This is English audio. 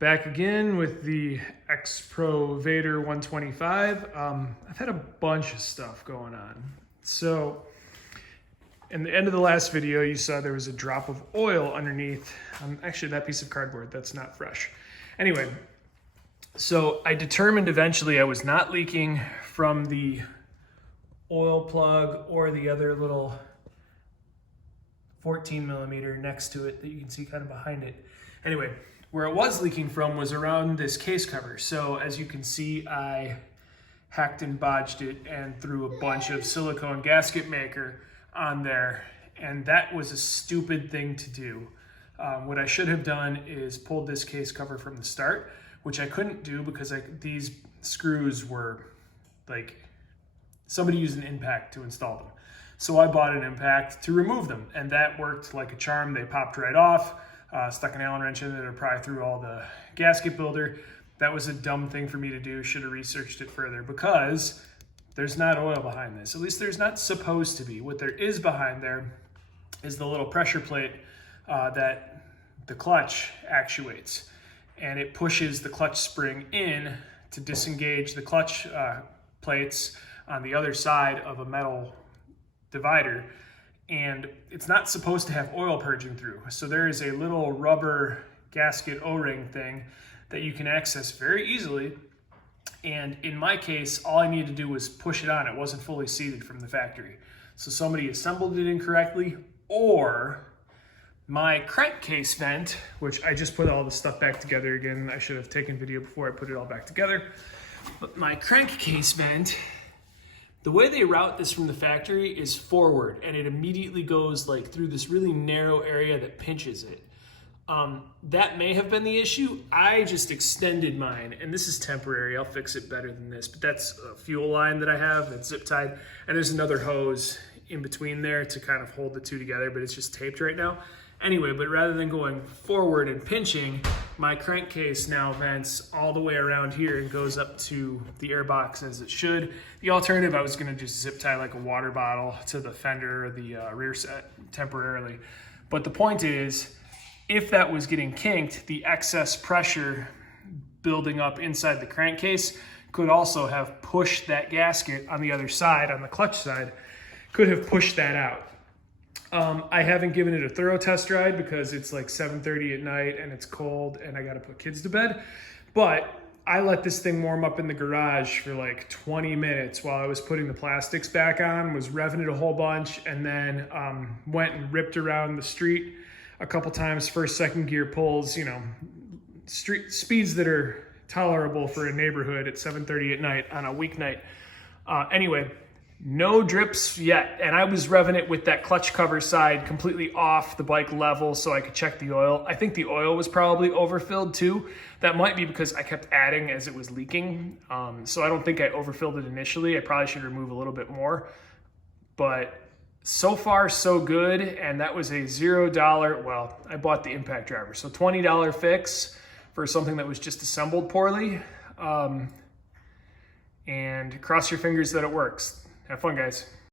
Back again with the X-Pro Vader 125. I've had a bunch of stuff going on. So, in the end of the last video, you saw there was a drop of oil underneath. Actually, that piece of cardboard, that's not fresh. Anyway, so I determined eventually I was not leaking from the oil plug or the other little 14 millimeter next to it that you can see kind of behind it. Anyway, where it was leaking from was around this case cover. So as you can see, I hacked and bodged it and threw a bunch of silicone gasket maker on there. And that was a stupid thing to do. What I should have done is pulled this case cover from the start, which I couldn't do because these screws were like, somebody used an impact to install them. So I bought an impact to remove them, and that worked like a charm. They popped right off. Stuck an Allen wrench in it and probably through all the gasket builder. That was a dumb thing for me to do. Should have researched it further because there's not oil behind this. At least there's not supposed to be. What there is behind there is the little pressure plate that the clutch actuates. And it pushes the clutch spring in to disengage the clutch plates on the other side of a metal divider. And it's not supposed to have oil purging through. So there is a little rubber gasket O-ring thing that you can access very easily. And in my case, all I needed to do was push it on. It wasn't fully seated from the factory. So somebody assembled it incorrectly, or my crankcase vent, which I just put all the stuff back together again. I should have taken video before I put it all back together. But my crankcase vent, the way they route this from the factory is forward, and it immediately goes like through this really narrow area that pinches it. That may have been the issue. I just extended mine, and this is temporary. I'll fix it better than this, but that's a fuel line that I have that's zip tied, and there's another hose in between there to kind of hold the two together, but it's just taped right now. Anyway, but rather than going forward and pinching, my crankcase now vents all the way around here and goes up to the air box as it should. The alternative, I was gonna just zip tie like a water bottle to the fender or the rear set temporarily. But the point is, if that was getting kinked, the excess pressure building up inside the crankcase could also have pushed that gasket on the other side, on the clutch side, could have pushed that out. I haven't given it a thorough test ride because it's like 7:30 at night and it's cold and I gotta put kids to bed. But I let this thing warm up in the garage for like 20 minutes while I was putting the plastics back on, was revving it a whole bunch, and then went and ripped around the street a couple times, first, second gear pulls, you know, street speeds that are tolerable for a neighborhood at 7:30 at night on a weeknight. Anyway, no drips yet, and I was revving it with that clutch cover side completely off the bike level so I could check the oil. I think the oil was probably overfilled too. That might be because I kept adding as it was leaking. So I don't think I overfilled it initially. I probably should remove a little bit more. But so far, so good, and that was a $0, well, I bought the impact driver, so $20 fix for something that was just assembled poorly. And cross your fingers that it works. Have fun, guys.